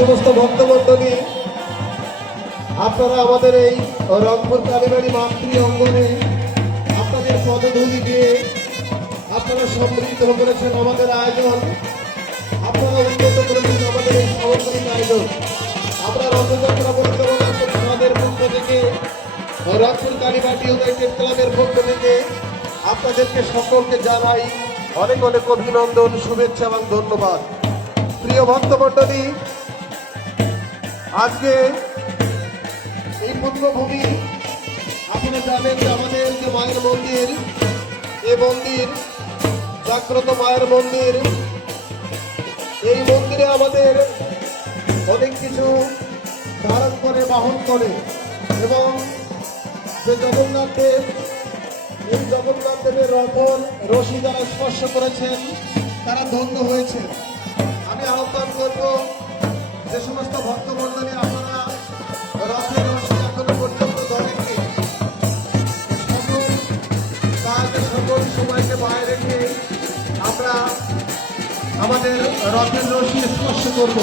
সমস্ত আপনারা আমাদের এই রংপুর কালীবাড়ি মাতৃ অঙ্গনে আপনাদের পদধূলি দিয়ে আপনারা সমৃদ্ধ করেছেন আমাদের আয়োজন। আপনারা উন্নত করেছেন আমাদের এই সামগ্রিক আয়োজন। আমরা ক্লাবের থেকে আপনাদেরকে সকলকে জানাই অনেক অনেক অভিনন্দন, শুভেচ্ছা এবং ধন্যবাদ। প্রিয় ভক্তমণ্ডলী, আজকে এই পুণ্যভূমি আপনারা জানেন যে আমাদের যে মায়ের মন্দির এ মন্দির, জাগ্রত মায়ের মন্দির, এই মন্দিরে আমাদের অনেক কিছু ধারণ করে, বাহন করে এবং যে জগন্নাথ দেব, এই জগন্নাথ দেবের রপন রশি যারা স্পর্শ করেছেন, তারা ধন্য হয়েছে আমি আহ্বান করব যে সমস্ত ভক্তমণ্ডলী আপনারা রথের রসে এখনও পর্যন্ত ধরেননি। কাজ সকল সময়কে বাইরে রেখে আমরা আমাদের রথের রসকে স্পর্শ করব।